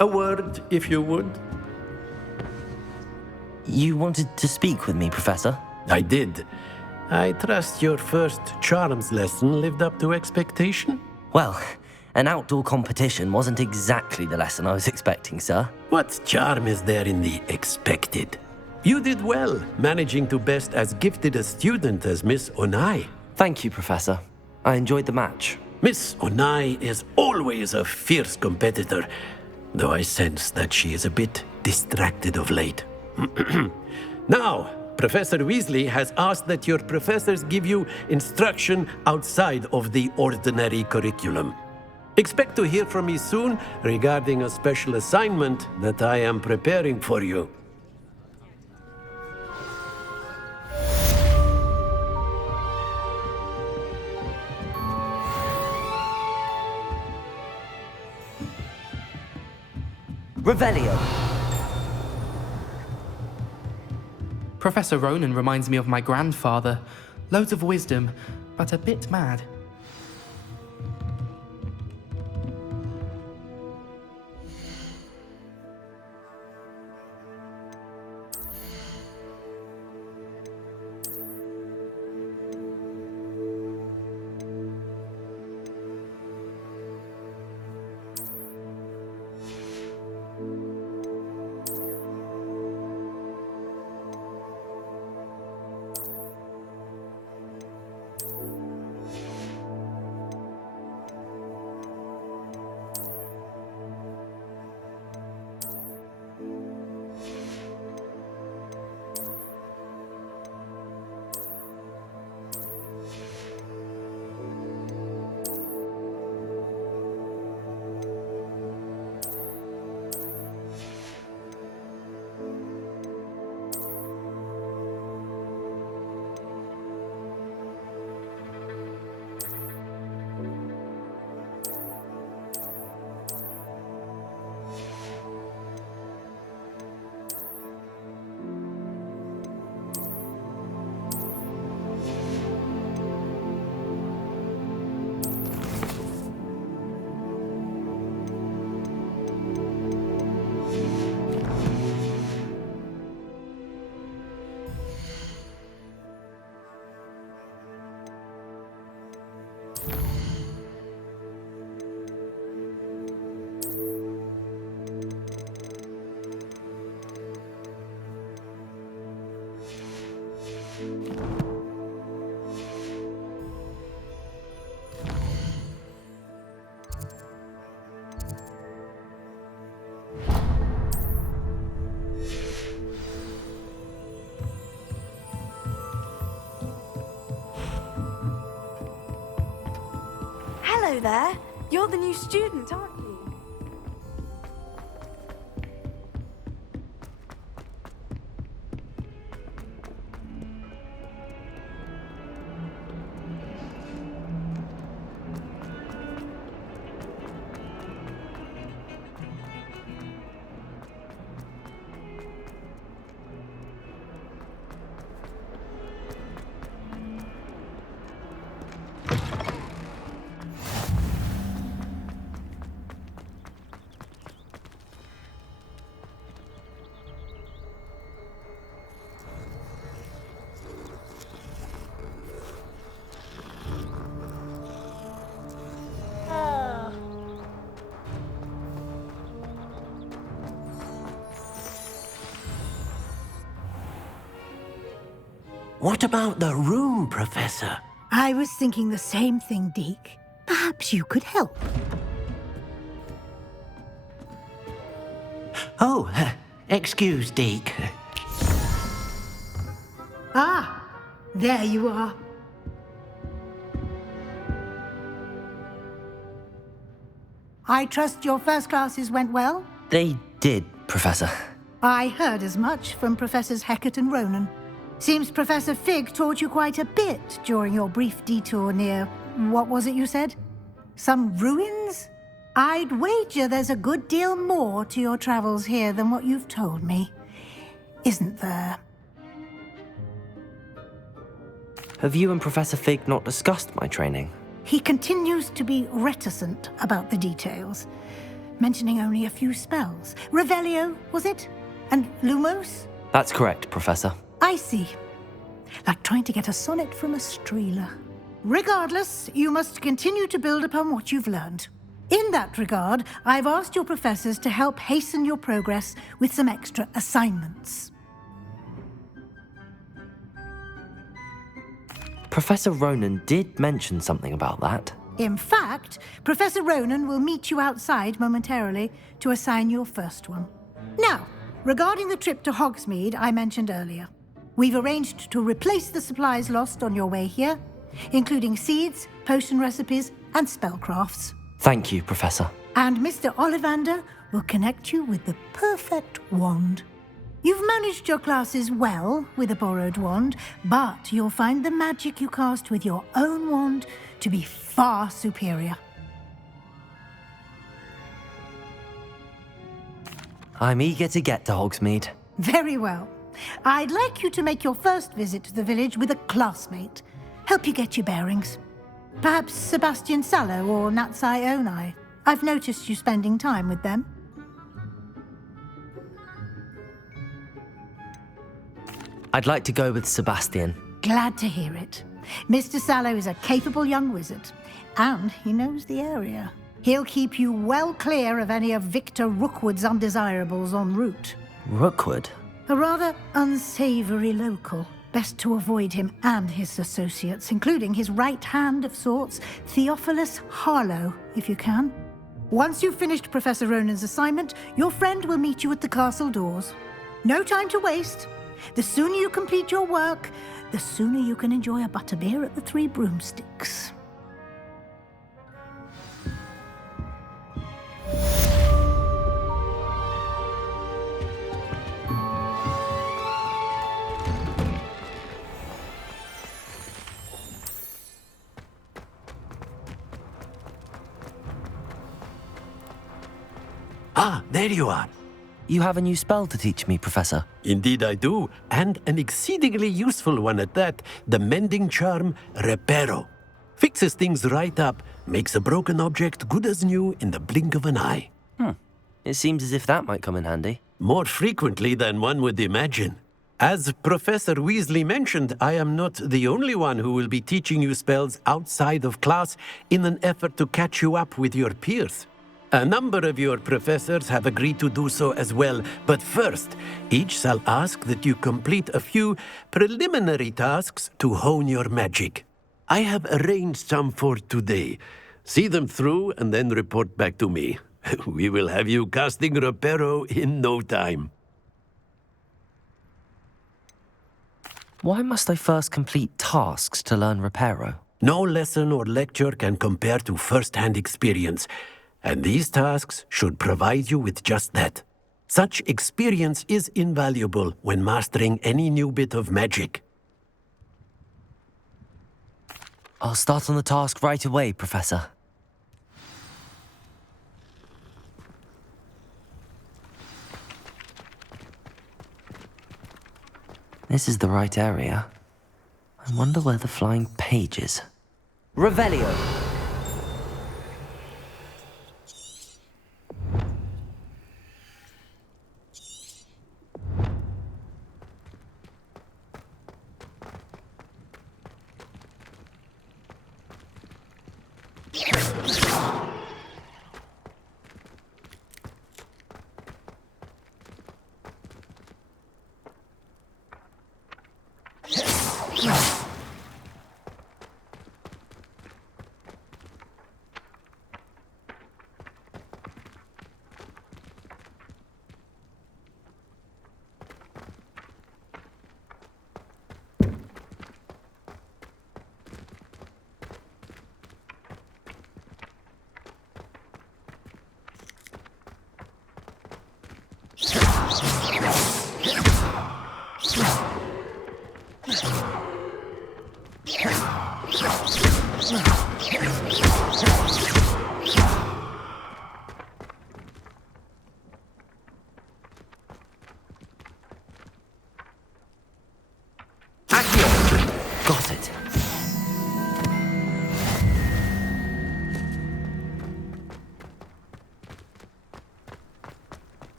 A word, if you would. You wanted to speak with me, Professor? I did. I trust your first charms lesson lived up to expectation? Well, an outdoor competition wasn't exactly the lesson I was expecting, sir. What charm is there in the expected? You did well, managing to best as gifted a student as Miss Onai. Thank you, Professor. I enjoyed the match. Miss Onai is always a fierce competitor, though I sense that she is a bit distracted of late. Now, Professor Weasley has asked that your professors give you instruction outside of the ordinary curriculum. Expect to hear from me soon regarding a special assignment that I am preparing for you. Revelio. Professor Ronan reminds me of my grandfather. Loads of wisdom, but a bit mad. Hello there. You're the new student, aren't you? What about the room, Professor? I was thinking the same thing, Deke. Perhaps you could help. Oh, excuse, Deke. Ah, there you are. I trust your first classes went well? They did, Professor. I heard as much from Professors Hecat and Ronan. Seems Professor Fig taught you quite a bit during your brief detour near... what was it you said? Some ruins? I'd wager there's a good deal more to your travels here than what you've told me. Isn't there? Have you and Professor Fig not discussed my training? He continues to be reticent about the details. mentioning only a few spells. Revelio, was it? And Lumos? That's correct, Professor. I see. Like trying to get a sonnet from a streeler. Regardless, you must continue to build upon what you've learned. In that regard, I've asked your professors to help hasten your progress with some extra assignments. Professor Ronan did mention something about that. In fact, Professor Ronan will meet you outside momentarily to assign your first one. Now, regarding the trip to Hogsmeade I mentioned earlier, we've arranged to replace the supplies lost on your way here, including seeds, potion recipes, and spellcrafts. Thank you, Professor. And Mr. Ollivander will connect you with the perfect wand. You've managed your classes well with a borrowed wand, but you'll find the magic you cast with your own wand to be far superior. I'm eager to get to Hogsmeade. Very well. I'd like you to make your first visit to the village with a classmate. Help you get your bearings. Perhaps Sebastian Sallow or Natsai Onai. I've noticed you spending time with them. I'd like to go with Sebastian. Glad to hear it. Mr. Sallow is a capable young wizard, and he knows the area. He'll keep you well clear of any of Victor Rookwood's undesirables en route. Rookwood? A rather unsavory local. Best to avoid him and his associates, including his right hand of sorts, Theophilus Harlow, if you can. Once you've finished Professor Ronan's assignment, your friend will meet you at the castle doors. No time to waste. The sooner you complete your work, the sooner you can enjoy a butterbeer at the Three Broomsticks. Ah, there you are. You have a new spell to teach me, Professor. Indeed I do, and an exceedingly useful one at that, the mending charm Reparo. Fixes things right up, makes a broken object good as new in the blink of an eye. It seems as if that might come in handy. More frequently than one would imagine. As Professor Weasley mentioned, I am not the only one who will be teaching you spells outside of class in an effort to catch you up with your peers. A number of your professors have agreed to do so as well, but first, each shall ask that you complete a few preliminary tasks to hone your magic. I have arranged some for today. See them through and then report back to me. We will have you casting Reparo in no time. Why must I first complete tasks to learn Reparo? No lesson or lecture can compare to first-hand experience. And these tasks should provide you with just that. Such experience is invaluable when mastering any new bit of magic. I'll start on the task right away, Professor. This is the right area. I wonder where the flying page is. Revelio!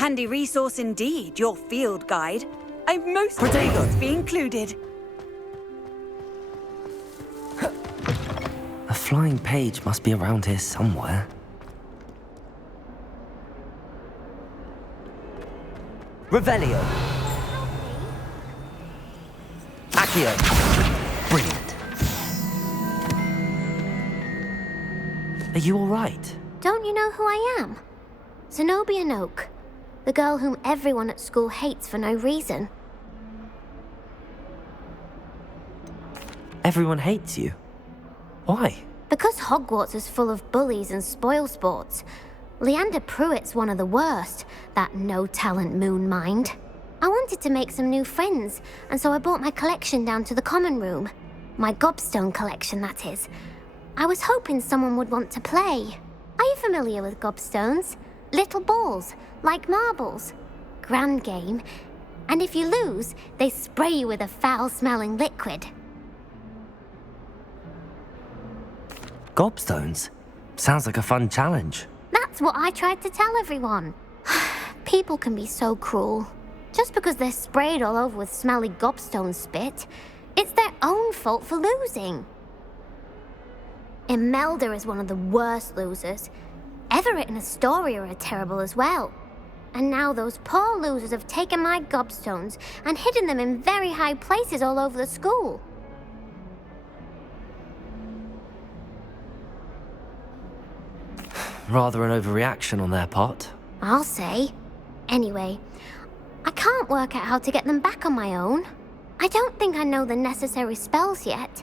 Handy resource indeed, your field guide. I'm most Protego. pleased to be included. A flying page must be around here somewhere. Revelio. Accio. Brilliant. Are you all right? Don't you know who I am? Zenobia Noak, the girl whom everyone at school hates for no reason. Everyone hates you. Why? Because Hogwarts is full of bullies and spoilsports. Leander Pruitt's one of the worst, that no-talent moon mind. I wanted to make some new friends, and so I brought my collection down to the common room. My Gobstone collection, that is. I was hoping someone would want to play. Are you familiar with Gobestones? Little balls, like marbles. Grand game. And if you lose, they spray you with a foul-smelling liquid. Gobestones? Sounds like a fun challenge. That's what I tried to tell everyone. People can be so cruel. Just because they're sprayed all over with smelly gobstone spit, it's their own fault for losing. Imelda is one of the worst losers. Everett and Astoria are terrible as well. And now those poor losers have taken my gobstones and hidden them in very high places all over the school. Rather an overreaction on their part. I'll say. Anyway, I can't work out how to get them back on my own. I don't think I know the necessary spells yet.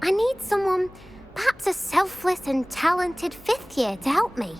I need someone, perhaps a selfless and talented fifth year to help me.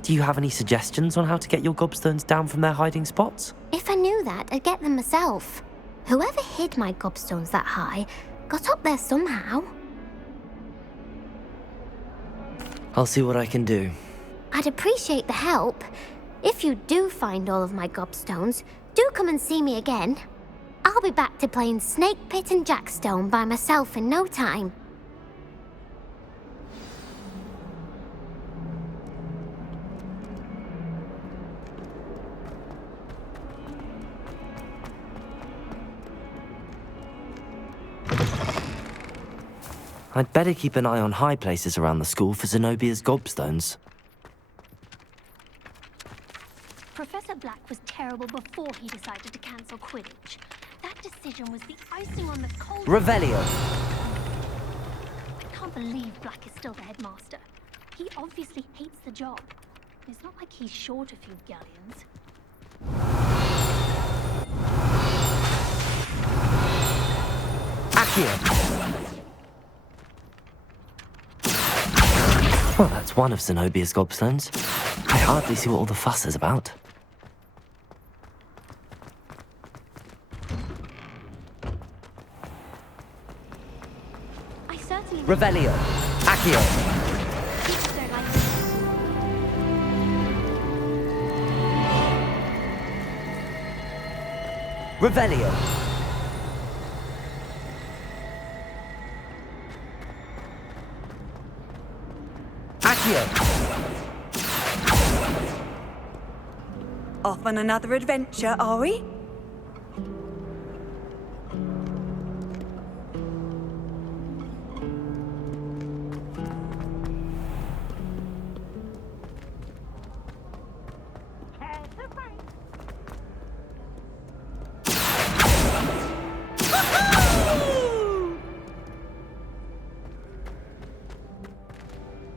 Do you have any suggestions on how to get your gobstones down from their hiding spots? If I knew that, I'd get them myself. Whoever hid my gobstones that high got up there somehow. I'll see what I can do. I'd appreciate the help. If you do find all of my gobstones, do come and see me again. I'll be back to playing Snake Pit and Jackstone by myself in no time. I'd better keep an eye on high places around the school for Zenobia's gobstones. Professor Black was terrible before he decided to cancel Quidditch. That decision was the icing on the cold... Revelio. I can't believe Black is still the headmaster. He obviously hates the job. It's not like he's short a few galleons. Accio. Well, that's one of Zenobia's gobstones. I hardly see what all the fuss is about. I certainly... Revelio. Accio. People don't like it. Revelio. Off on another adventure, are we?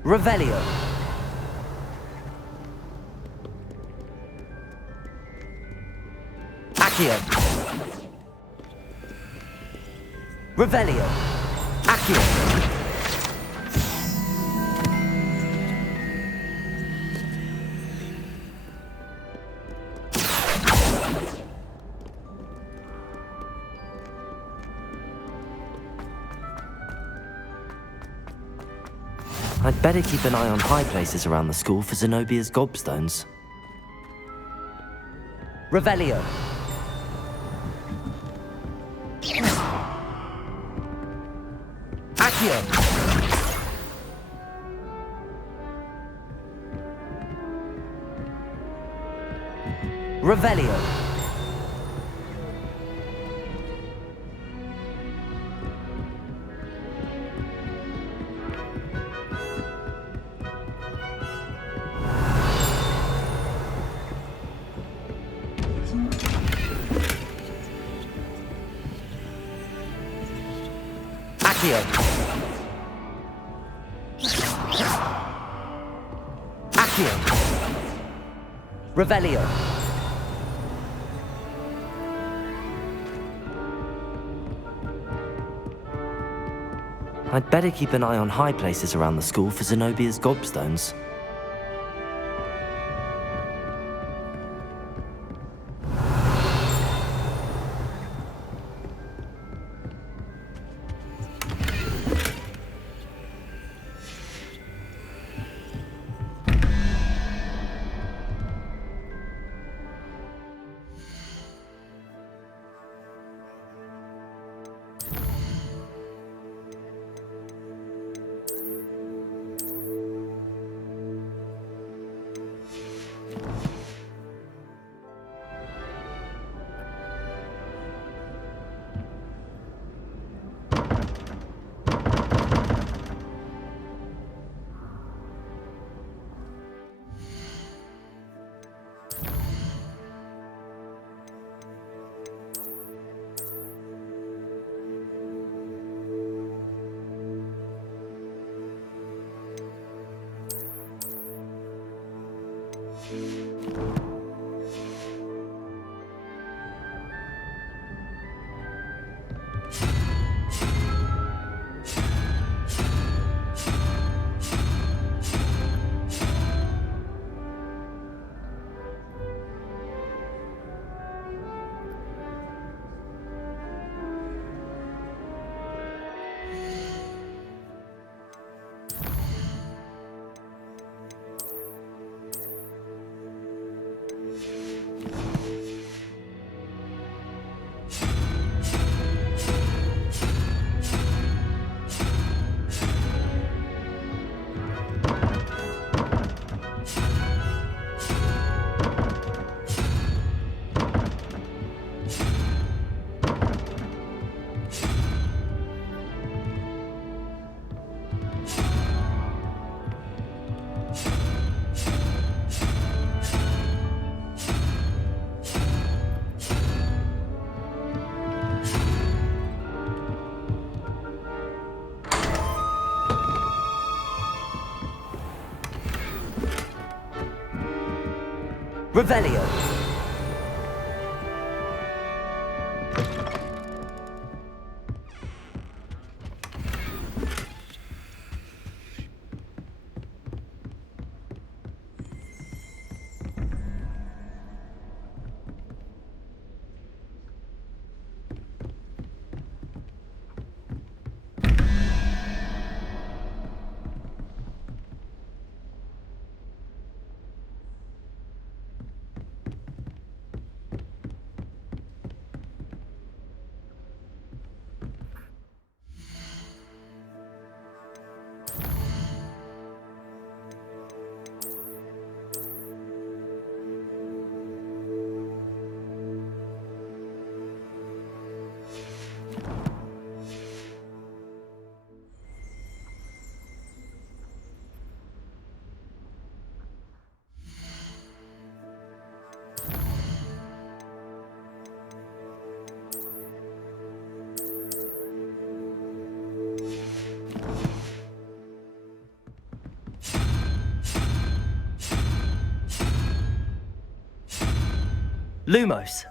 Revelio. Accio. Revelio. Accio. I'd better keep an eye on high places around the school for Zenobia's gobstones. Revelio. Accio. Revelio. Accio. Accio. Revelio. I'd better keep an eye on high places around the school for Zenobia's Gobestones. Revelio. Lumos.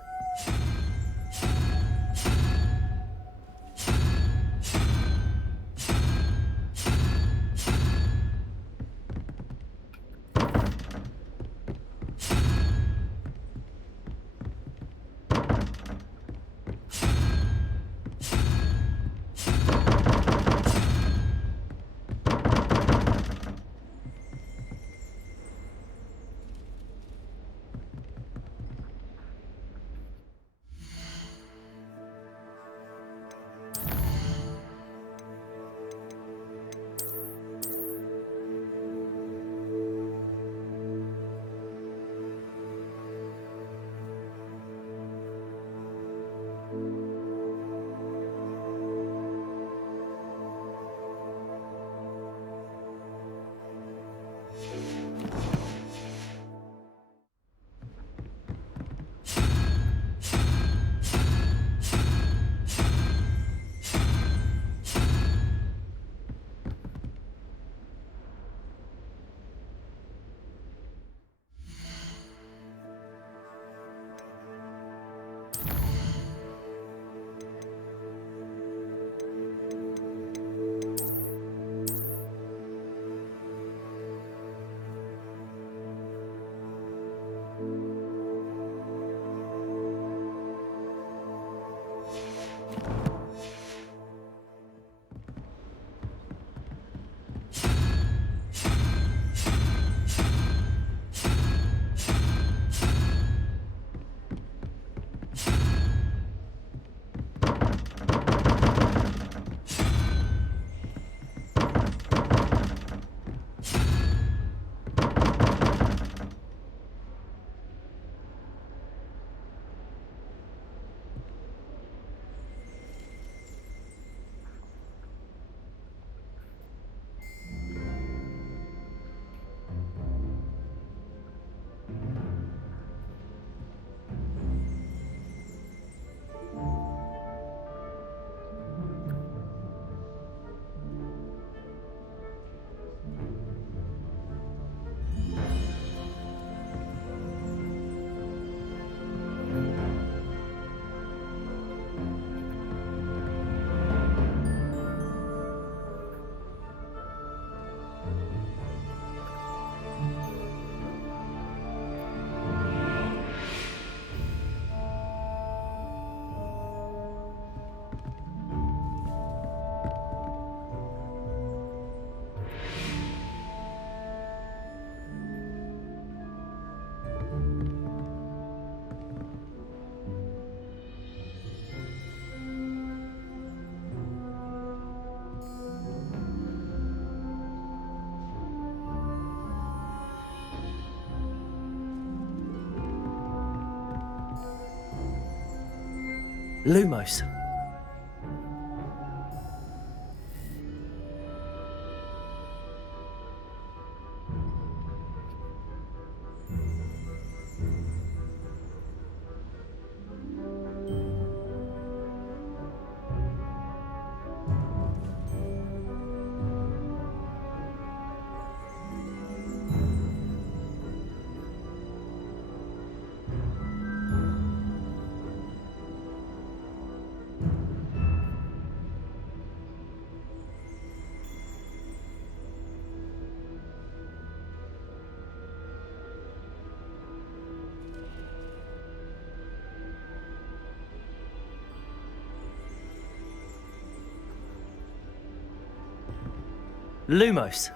Lumos. Lumos.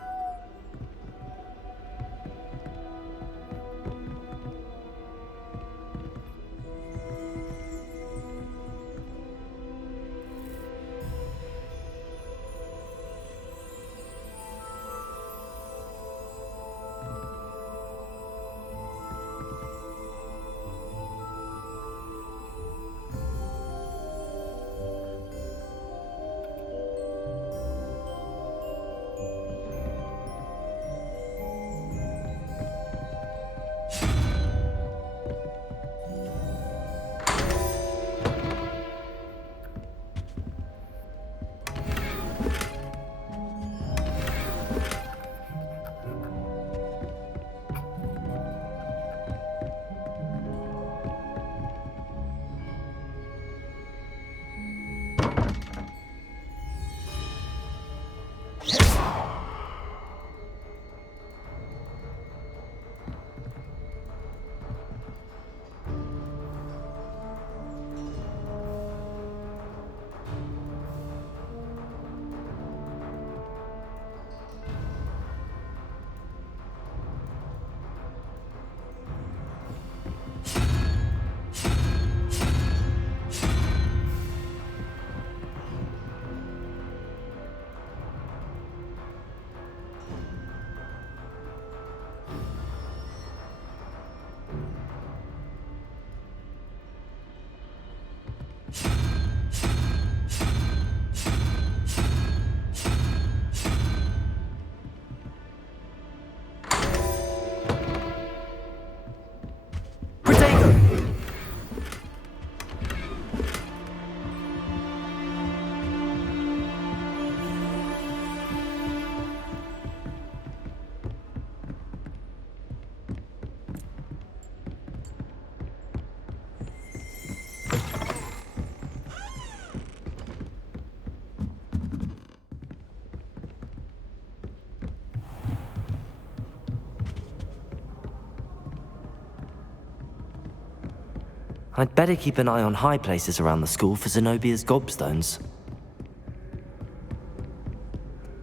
I'd better keep an eye on high places around the school for Zenobia's Gobestones.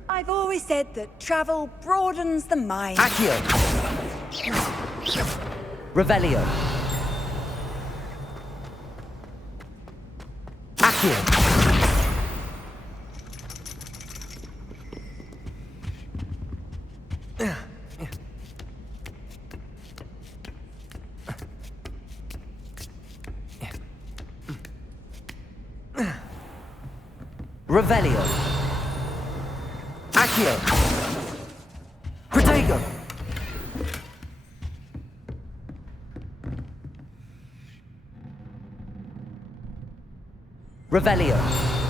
I've always said that travel broadens the mind. Accio! Revelio! Accio! Revelio! Accio! Protego! Revelio!